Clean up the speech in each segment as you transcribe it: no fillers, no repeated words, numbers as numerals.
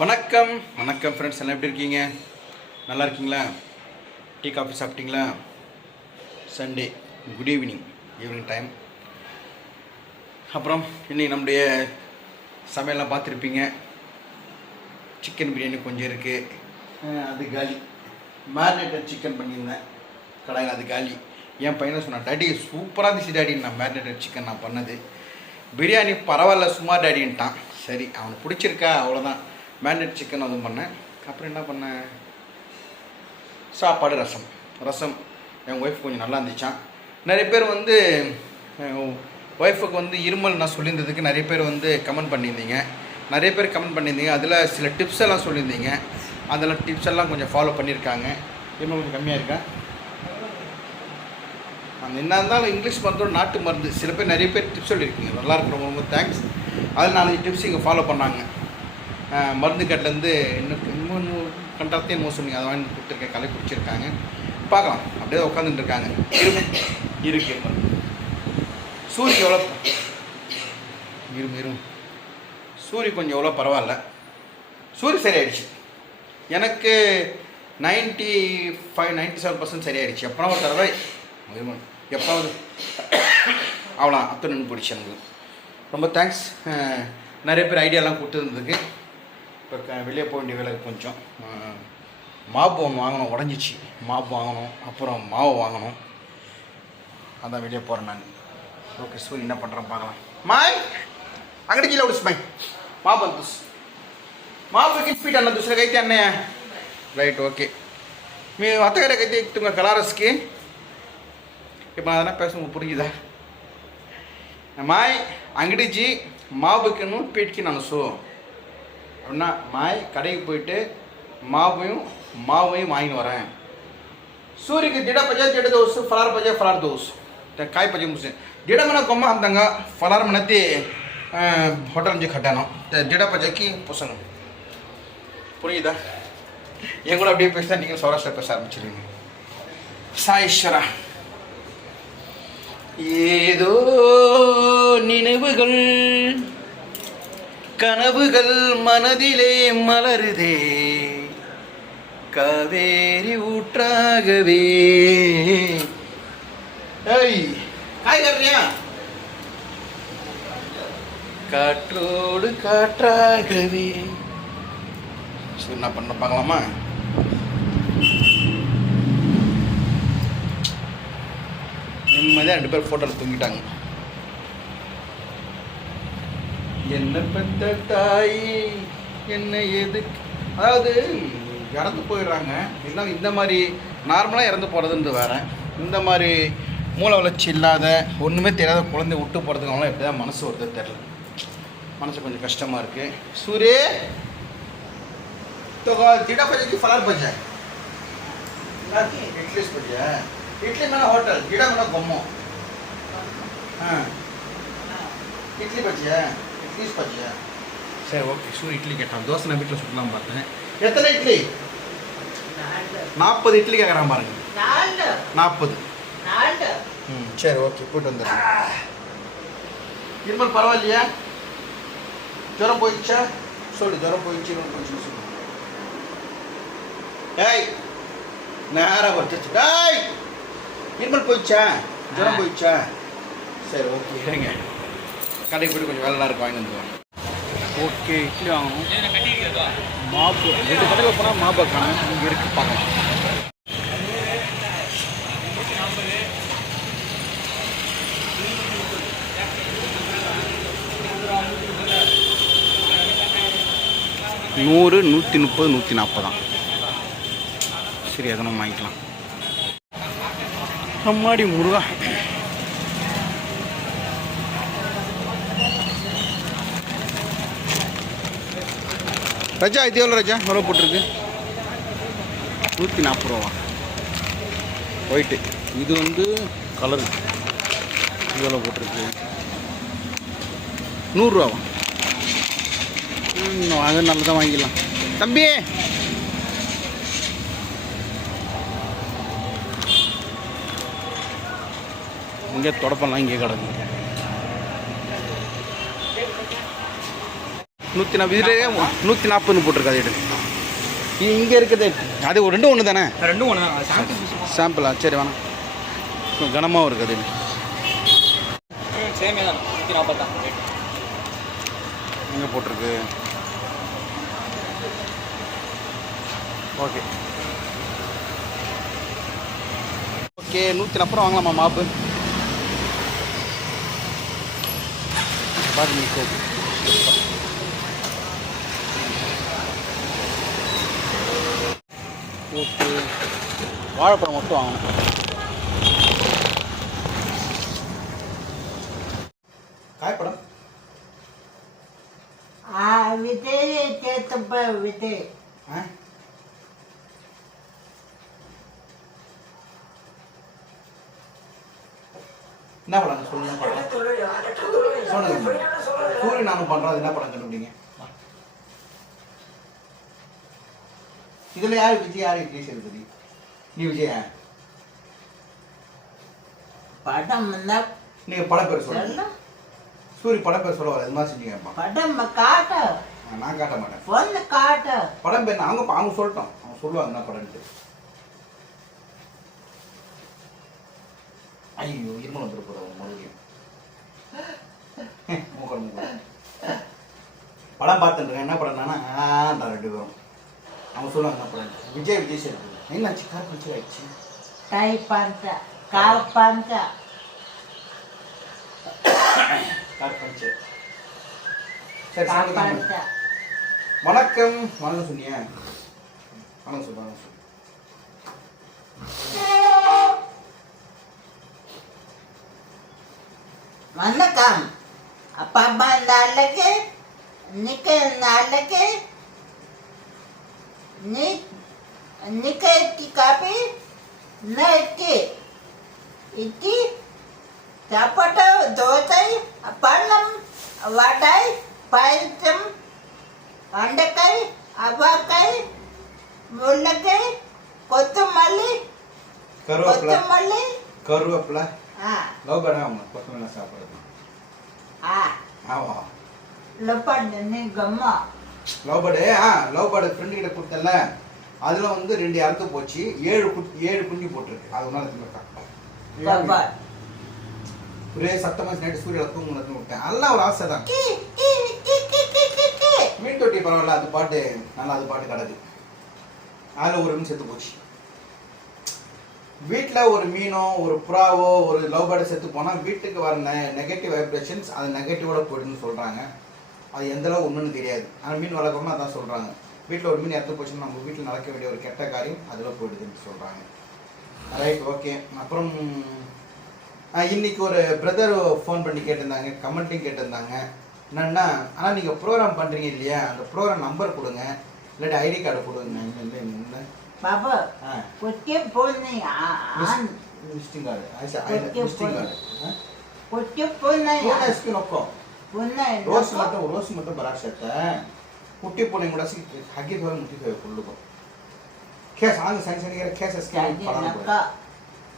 வணக்கம் வணக்கம் ஃப்ரெண்ட்ஸ், எல்லாம் எப்படி இருக்கீங்க? நல்லா இருக்கீங்களா? டீ காஃபி சாப்பிட்டீங்களா? Sunday good evening time. அப்புறம் இன்னைக்கு நம்முடைய சமையல்லாம் பார்த்துருப்பீங்க. சிக்கன் பிரியாணி கொஞ்சம் இருக்குது, அது காலி. மேரினேட்டட் சிக்கன் பண்ணியிருந்தேன் கடாயில், அது காலி. என் பையனை சொன்னான், டாடி சூப்பராக இருந்துச்சு டாடி நான் மேரினேட்டட் சிக்கன் நான் பண்ணது. பிரியாணி பரவாயில்ல சுமார் டாடின்ட்டான். சரி, அவனுக்கு பிடிச்சிருக்கா அவ்வளோதான். மேரினேட் சிக்கன் அதுவும் பண்ணேன். அப்புறம் என்ன பண்ணேன், சாப்பாடு ரசம் என் ஒய்ஃப் கொஞ்சம் நல்லா இருந்துச்சான். நிறைய பேர் வந்து ஒய்ஃபுக்கு வந்து இருமல் நான் சொல்லியிருந்ததுக்கு நிறைய பேர் வந்து கமெண்ட் பண்ணியிருந்தீங்க. அதில் சில டிப்ஸ் எல்லாம் சொல்லியிருந்தீங்க. அதில் டிப்ஸ் எல்லாம் கொஞ்சம் ஃபாலோ பண்ணியிருக்காங்க. இருமல் கொஞ்சம் கம்மியாக இருக்கா? அந்த என்ன இருந்தாலும் இங்கிலீஷ் மருந்தோட நாட்டு மருந்து சில பேர் நிறைய பேர் டிப்ஸ் சொல்லியிருக்கீங்க. நல்லாயிருக்கு, ரொம்ப ரொம்ப தேங்க்ஸ். அதில் 4 டிப்ஸ் இங்கே ஃபாலோ பண்ணாங்க. மருந்து கட்டிலேருந்து இன்னொன்று கண்டாத்தையும் சொன்னீங்க, அதை வாங்கி கொடுத்துருக்கேன். கலை குடிச்சிருக்காங்க, பார்க்கலாம். அப்படியே உட்காந்துட்டு இருக்காங்க. இருக்கு சூரிய எவ்வளோ சூரிய கொஞ்சம் எவ்வளோ பரவாயில்ல. சூரிய சரியாயிடுச்சு. எனக்கு 95-97% சரியாயிடுச்சு. எப்போனா ஒரு தடவை எப்பாவது அவ்வளோ அத்தை நின்று போயிடுச்சு. எனக்கு ரொம்ப தேங்க்ஸ். நிறைய பேர் ஐடியாலாம் கொடுத்துருந்ததுக்கு. இப்போ வெளியே போக வேண்டிய வேலை கொஞ்சம் மாப்பு ஒன்று வாங்கணும், உடஞ்சிச்சு. மாப்பு வாங்கணும், அப்புறம் மாவு வாங்கணும். அதான் வெளியே போகிறேன் நான். ஓகே, சூரிய என்ன பண்ணுறேன் பார்க்கலாம். மாய் अंगड़ी उस माई माँ बंदूस माँ विकेट फीट अन्न दूसरे कहते अन्ने राइट ओके मी अत्तगारे कहते तुम्हें कलारस्की இப்போ நான் அதெல்லாம் பேச புரியுதா? மாய் அங்கடிஜி மாவுக்குன்னு பீட்கி நான் அப்படின்னா மாய் கடைக்கு போயிட்டு மாவையும் வாங்கி வரேன். சூரியக்கு திட பஜா திட தோசு ஃபலார் பஜா ஃபலார் தோசு காய் பஜா முசு திட மன கொம்மா அந்தங்க ஃபலார் மனத்தி होटल मुझे खटाना दिड़ा पजा की पुसन पुरीदा ये கூட அப்படியே பேசினா நீங்க சௌராஷ்டிரா பேச ஆரம்பிச்சிருவீங்க. சாயேஸ்வரா ஏதோ நினைவுகள் கனவுகள் மனதிலே மலருதே காவேரி ஊற்றாகவே. ஏய் काय कर रही है? காற்றோடு காற்றாகவே. சரி, என்ன பண்ண பார்க்கலாமா? நிம்மதியாக 2 பேர் ஃபோட்டோவில் தூங்கிட்டாங்க. என்ன பெத்த தாய் என்ன எதுக்கு, அதாவது இறந்து போயிடுறாங்க. இல்லை இந்த மாதிரி நார்மலாக இறந்து போகிறதுன்றது வேறு. இந்த மாதிரி மூளை வளர்ச்சி இல்லாத ஒன்றுமே தெரியாத குழந்தை விட்டு போகிறதுக்கு அவங்களாம் எப்படி தான் மனசு வருது தெரில. மனசு கொஞ்சம் கஷ்டமாக இருக்குது. सूर्य तो दिड़ा बजे की फलार बजा इडली बजा इडली मैंने होटल दिड़ा मैंने घूमो हाँ इडली बजा इडली बजा. சரி ஓகே, सूर्य इडली கேட்டான். தோசை நான் வீட்டில் சுற்றலாம் பார்த்தேன். எத்தனை இட்லி? 40 இட்லி கேட்குறான் பாருங்க. 40. சரி ஓகே, போய்ட்டு வந்துடுறேன். இருமல் பரவாயில்லையா? ஜுரம் போயிடுச்சா? சொல்லு, ஜுரம் போயிடுச்சு சொல்லு. ஏய் நேராக வச்சு டேய், இருமல் போயிடுச்சா? ஜுரம் போயிடுச்சா? சரி ஓகே, இருங்க. கடைக்கு போய்ட்டு கொஞ்சம் வேலைலாம் இருக்கும், வாங்கி வந்துடுவோம். ஓகே, இட்லி வாங்கணும். மாப்பு 2 கடையில் போனால் மாப்பு காணும். இங்கே இருக்குது, பார்க்கலாம். நூறு 130 140 தான். சரி, அதை நம்ம வாங்கிக்கலாம். அம்மாடி முருகா, ரஜா இது எவ்வளோ ரஜா? எவ்வளோ போட்டிருக்கு? 140 ரூபா ஒயிட்டு. இது வந்து கலரு. இது எவ்வளோ போட்டிருக்கு? 100 ரூபாவா? வாங்க, நல்லதான் வாங்கிக்கலாம். தம்பி இங்கே தொடப்பெல்லாம் இங்கே கிடக்கு. 140 இது 140 போட்டிருக்காது எடு. இங்கே இருக்குது அது ஒரு ரெண்டும் ஒன்று தானே? ரெண்டும் ஒன்று தான். சாம்பிளா? சரி வேணாம், கனமாகவும் இருக்குது. சேமே தான் 140 தான் ரேட். எங்கே போட்டிருக்கு? ஓகே ஓகே 140 வாங்கலாமா மாப்பு? பாருங்க சோப்பு. ஓகே வாழைப்பழம் மட்டும் வாங்கணும். காய்ப்பழம் விஜய் கேத்தப்ப விஜய் என்ன படம் சொல்லுங்க? சொல்லுங்க. சூரிய நானும் பண்ணுறது என்ன படம் கண்டுபிடிங்க. இதில் யார் விஜய் யார் விஜய் சேதுபதி? நீ விஜயா? படம் நீங்கள் படம் பேர் சொல்லுங்க. சூரிய படம் பேர் சொல்ல இது மாதிரி செஞ்சீங்க. படம் காட்ட நான் காட்ட மாட்டேன். பொண்ணு காட்ட படம் பேர் அவங்க சொல்லிட்டோம். அவங்க சொல்லுவாங்க என்ன படம்ட்டு. ஐயோ இருமல் வந்துட்டு போகிறோம் மறுபடியும். படம் பார்த்துருக்கேன். என்ன படம்னா ரெண்டு பேரும் அவங்க சொல்லுவாங்க என்ன படம். விஜய் சேதுபதி என்னாச்சு? கார் பஞ்சர் ஆயிடுச்சு. டை பஞ்ச கார் பஞ்ச கார் பஞ்சர். சரி வணக்கம். வணக்கம் சொன்னியா? வணக்கம் சொல்லுவாங்க. வணக்கம். அப்பா நாளைக்கு நிக்க நாளைக்கு நிக்கி காப்பி நைட்டி இட்டி சாப்பாடு தோசை பழம் வடை பாயசம் வெண்டைக்காய் அவக்காய் முருங்கைக்காய் கொத்தமல்லி கருவேப்பிலை லவ் பேர்டா அவங்க கொத்தமல்லி சாப்பிடுறது. ஆமா லவ் பேர்டு நீ கம்மா லவ் பேர்டு ஃப்ரெண்டு கிட்ட கொடுத்தல. அதில் வந்து 2 அறுத்து போச்சு. 7 குஞ்சு போட்டிருக்கு. அது ஒன்றால் தின்னு ஒரே சத்தமாக நைட்டு சூரியனை தூங்குனது விட்டேன். அதெல்லாம் ஒரு ஆசை தான். மீன் தொட்டி பரவாயில்ல, அது பாட்டு நல்லா அது பாட்டு கிடக்கு. அதில் ஒரு மீன் செத்து போச்சு. வீட்டில் ஒரு மீனோ ஒரு புறாவோ ஒரு லவ் பேர்டு செத்து போனால் வீட்டுக்கு வர நெகட்டிவ் வைப்ரேஷன்ஸ் அது நெகட்டிவோட போயிடுன்னு சொல்கிறாங்க. அது எந்தளவு உண்மைன்னு தெரியாது. ஆனால் மீன் வளர்க்கணும்னு அதான் சொல்கிறாங்க. வீட்டில் ஒரு மீன் இறந்து போச்சுன்னா நம்ம வீட்டில் நடக்க வேண்டிய ஒரு கெட்ட காரியம் அதில் போயிடுதுன்னு சொல்கிறாங்க. Right okay. அப்புறம் இன்னைக்கு ஒரு பிரதர் ஃபோன் பண்ணி கேட்டிருந்தாங்க, கமெண்ட்டையும் கேட்டிருந்தாங்க. என்னென்னா ஆனால் நீங்கள் ப்ரோக்ராம் பண்ணுறீங்க இல்லையா, அந்த ப்ரோக்ராம் நம்பர் கொடுங்க, இல்லாட்டி ஐடி கார்டு கொடுங்க. பாபா கொட்டி போனே விசிட்டிங் கார்டு விசிட்டிங் கார்டு கொட்டி போனே इसके नको போனே ரோஸ் மட்டும் பராசத்தை குட்டி போனே கூட ஹக்கி போய் முட்டி போய் கொள்ளுகோ கேஸ் ஆங்க சனி சனி கேஸ் ஸ்கேன் பண்ணா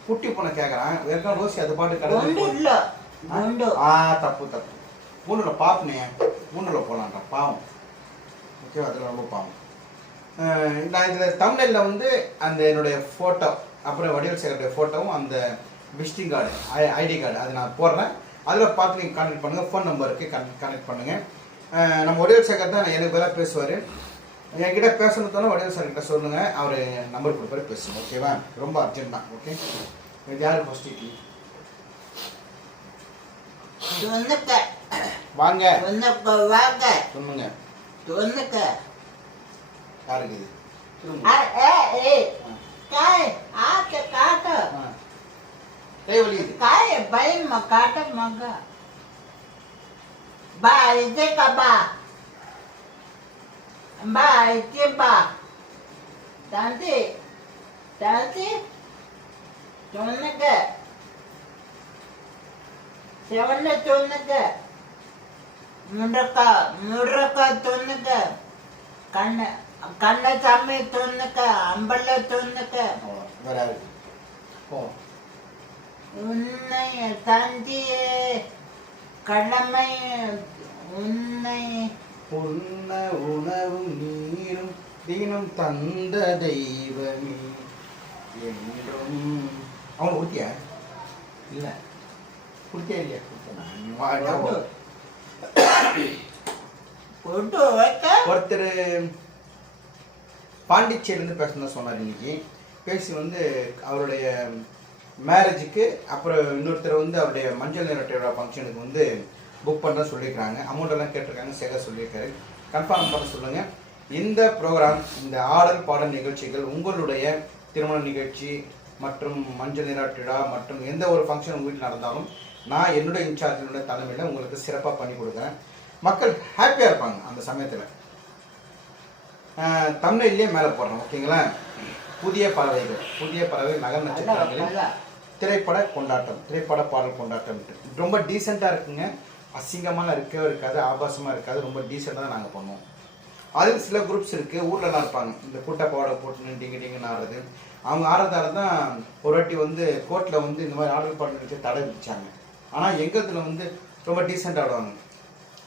குட்டி போன கேக்குறான் வேற ரோஸ் அது பாட்டு கடை இல்ல குண்டு தப்பு மூணுல பாப்பனே மூணுல போலாம்டா பாவம். ஓகே அதெல்லாம் ரொம்ப பாவம். நான் இதில் தமிழில் வந்து அந்த என்னுடைய ஃபோட்டோ அப்புறம் வடிவல் சேகருடைய ஃபோட்டோவும் அந்த விசிட்டிங் கார்டு ஐடி கார்டு அதை நான் போடுறேன். அதில் பார்த்து நீங்கள் கான்டெக்ட் பண்ணுங்கள். ஃபோன் நம்பருக்கு கான்டெக்ட் பண்ணுங்கள். நம்ம வடிவல் சேகர் தான் எனக்கு பதிலாக பேசுவார். என்கிட்ட பேசணும் தோணும் வடிவல் சார்கிட்ட சொல்லுங்கள், அவர் நம்பர் கொடுப்பாரு பேசுங்க. ஓகேவா? ரொம்ப அர்ஜென்ட் தான். ஓகே இது யார் ஃபர்ஸ்ட் இட்லி வாங்க சொல்லுங்க யாருக்கு இது काय बाई मग काट मग बा इथे का बा इथे बा तांती तोनक सेवन तोनक मुरका तोनक கண்ணசாமி தொன்னுக்க அம்பல தொன்னுக்க உன்னை தந்தியே கடமை உன்னை உண்ண உணவும் நீரும் தினம் தந்த தெய்வமே என்றும். அவன் ஊத்தியா இல்லை குடித்தே இல்லையா? போட்டு வைக்க ஒருத்தர் பாண்டிச்சேரியிலேருந்து பேசணும்னு சொன்னார் இன்னைக்கு. பேசி வந்து அவருடைய மேரேஜுக்கு அப்புறம் இன்னொருத்தர் வந்து அவருடைய மஞ்சள் நீராட்டு ஃபங்க்ஷனுக்கு வந்து புக் பண்ணுற சொல்லியிருக்காங்க. அமௌண்ட் எல்லாம் கேட்டிருக்காங்க. சேகர் சொல்லியிருக்காரு. கன்ஃபார்ம் பண்ண சொல்லுங்கள். இந்த ப்ரோக்ராம், இந்த ஆடல் பாடல் நிகழ்ச்சிகள் உங்களுடைய திருமண நிகழ்ச்சி மற்றும் மஞ்சள் நீராட்டு விழா மற்றும் எந்த ஒரு ஃபங்க்ஷன் உங்கள் வீட்டில் நடந்தாலும் நான் என்னுடைய இன்சார்ஜினுடைய தலைமையில் உங்களுக்கு சிறப்பாக பண்ணி கொடுக்குறேன். மக்கள் ஹாப்பியாக இருப்பாங்க அந்த சமயத்தில். தமிழ்லேயே மேலே போடுறோம். ஓகேங்களா? புதிய பறவை நகர் நட்சத்திரங்களின் திரைப்பட கொண்டாட்டம், திரைப்பட பாடல் கொண்டாட்டம். ரொம்ப டீசெண்டாக இருக்குங்க. அசிங்கமாக இருக்கவே இருக்காது, ஆபாசமாக இருக்காது. ரொம்ப டீசெண்டாக தான் நாங்கள் பண்ணுவோம். அதில் சில குரூப்ஸ் இருக்குது, ஊர்லலாம் இருப்பாங்க. இந்த கூட்டப்பாடை போட்டு டிங்குன்னு ஆடுறது. அவங்க ஆடுறதால தான் ஒரு வாட்டி வந்து கோர்ட்டில் வந்து இந்த மாதிரி ஆடல் பாடல் நிகழ்ச்சி தடை விதிச்சாங்க. ஆனால் எங்கத்தில் வந்து ரொம்ப டீசெண்டாக ஆடுவாங்க.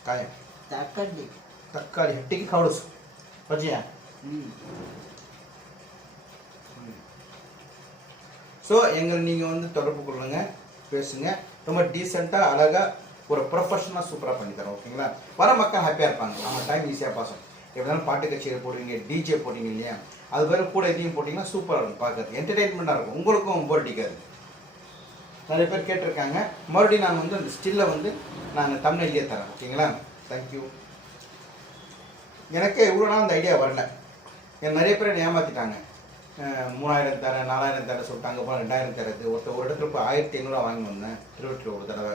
காயம் தக்காளி ஹட்டிக்கு காவடு பஜியா. ஸோ நீங்கள் வந்து தொடர்பு கொள்ளுங்க, பேசுங்க. ரொம்ப டீசெண்டாக அழகாக ஒரு ப்ரொஃபஷனலாக சூப்பராக பண்ணி தரோம். ஓகேங்களா? வர மக்கள் ஹாப்பியாக இருப்பாங்க. நம்ம டைம் ஈஸியாக பாஸ் ஆகும். எப்படினாலும் பாட்டு கச்சேரி போடுவீங்க, டிஜே போடுவீங்க இல்லையா? அது பேர் கூட எதையும் போட்டிங்கன்னா சூப்பராக இருக்கும், பார்க்கறது என்டர்டெயின்மெண்ட்டாக இருக்கும். உங்களுக்கும் போர் அடிக்காது. நிறைய பேர் கேட்டிருக்காங்க. மறுபடியும் நான் வந்து அந்த ஸ்டில்லை வந்து நான் தமிழ்லேயே தரேன். ஓகேங்களா? தேங்க்யூ. எனக்கு இவ்வளோ நாள் அந்த ஐடியா வரல. என் நிறைய பேர் ஏமாற்றிட்டாங்க. 3000 தரேன், 4000 தரேன் சொல்லிட்டு அங்கே போனால் 2000 தரது. ஒரு இடத்துல இப்போ 1500 வாங்கி வந்தேன் திருவற்றில் ஒரு தடவை.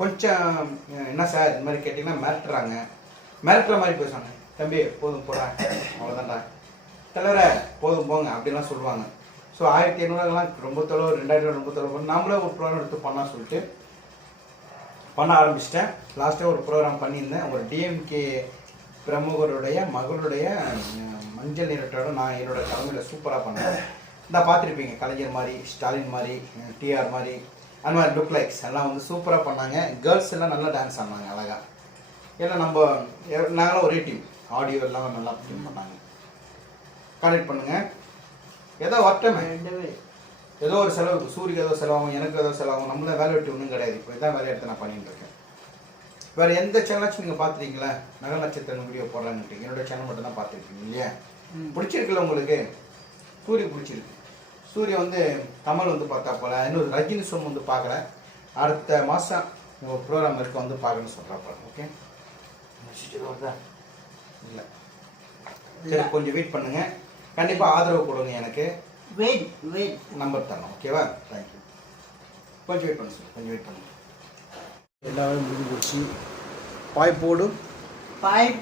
கொஞ்சம் என்ன சார் இந்த மாதிரி கேட்டிங்கன்னா மிரட்டுற மாதிரி பேசுவாங்க. தம்பி போதும் போடா, அவ்வளோதான்டா தலைவரை போதும் போங்க அப்படிலாம் சொல்லுவாங்க. ஸோ 1500 ரொம்ப தொலைவு, 2000 ரொம்ப தொலைவு. நம்மளே ஒரு ப்ரோக்ராம் எடுத்து பண்ணால் சொல்லிட்டு பண்ண ஆரம்பிச்சிட்டேன். லாஸ்ட்டாக ஒரு ப்ரோக்ராம் பண்ணியிருந்தேன். ஒரு டிஎம்கே பிரமுகருடைய மகளுடைய மஞ்சள் நீராட்டோட நான் என்னோட தலைமையில் சூப்பராக பண்ணேன். இந்த பார்த்துருப்பீங்க, கலைஞர் மாதிரி, ஸ்டாலின் மாதிரி, டிஆர் மாதிரி, அந்த மாதிரி லுக் லைக்ஸ் எல்லாம் வந்து சூப்பராக பண்ணாங்க. கேர்ள்ஸ் எல்லாம் நல்லா டான்ஸ் ஆனாங்க அழகாக. ஏன்னா நாங்களும் ஒரே டீம். ஆடியோ எல்லாம் நல்லா டீம் பண்ணாங்க. கான்டெக்ட் பண்ணுங்கள். ஏதோ வட்டமே ஏதோ ஒரு செலவு, சூரியக்கு ஏதோ செலவாகும், எனக்கு ஏதோ செலவாகும். நம்மள வேலை வெட்டி ஒன்றும் கிடையாது. இப்போ இதான் வேலையை எடுத்து நான் பண்ணிட்டு இருக்கேன். வேறு எந்த சேனலாச்சும் நீங்கள் பார்த்துருக்கீங்களா? நகர் நட்சத்திரம் வீடியோ போடலான்ட்டு என்னோடய சேனல் மட்டும் தான் பார்த்துருக்கீங்க இல்லையா? பிடிச்சிருக்குல்ல உங்களுக்கு? சூரிய பிடிச்சிருக்கு. சூரிய வந்து கமல் வந்து பார்த்தா போல. இன்னொரு ரஜினி சோம் வந்து பார்க்கல. அடுத்த மாதம் ஒரு ப்ரோக்ராம் இருக்க வந்து பார்க்கணும்னு சொல்கிறா போல. ஓகே வருதா? இல்லை சரி, கொஞ்சம் வெயிட் பண்ணுங்கள். கண்டிப்பாக ஆதரவு கொடுங்க. எனக்கு வெயிட் நம்பர் தரணும். ஓகேவா? தேங்க்யூ. கொஞ்சம் வெயிட் பண்ணு சார், கொஞ்சம் வெயிட் பண்ணுங்க. எல்லாமே முடிஞ்சு போச்சு. பாய்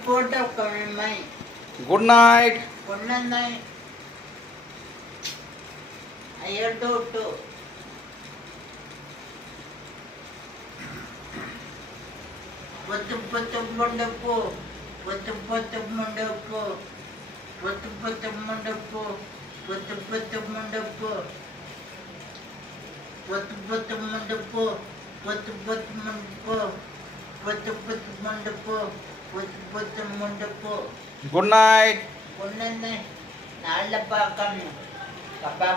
போட்ட குட் நைட். ஐயோட்டு பொத்து மண்டப்போ பொத்து மண்டப்போ பொத்து மண்டப்போ பொத்து மண்டப்போ பொத்து மண்டப்போ பொத்து மண்டப்போ. Good night. நாளில் பார்க்கணும். கப்பா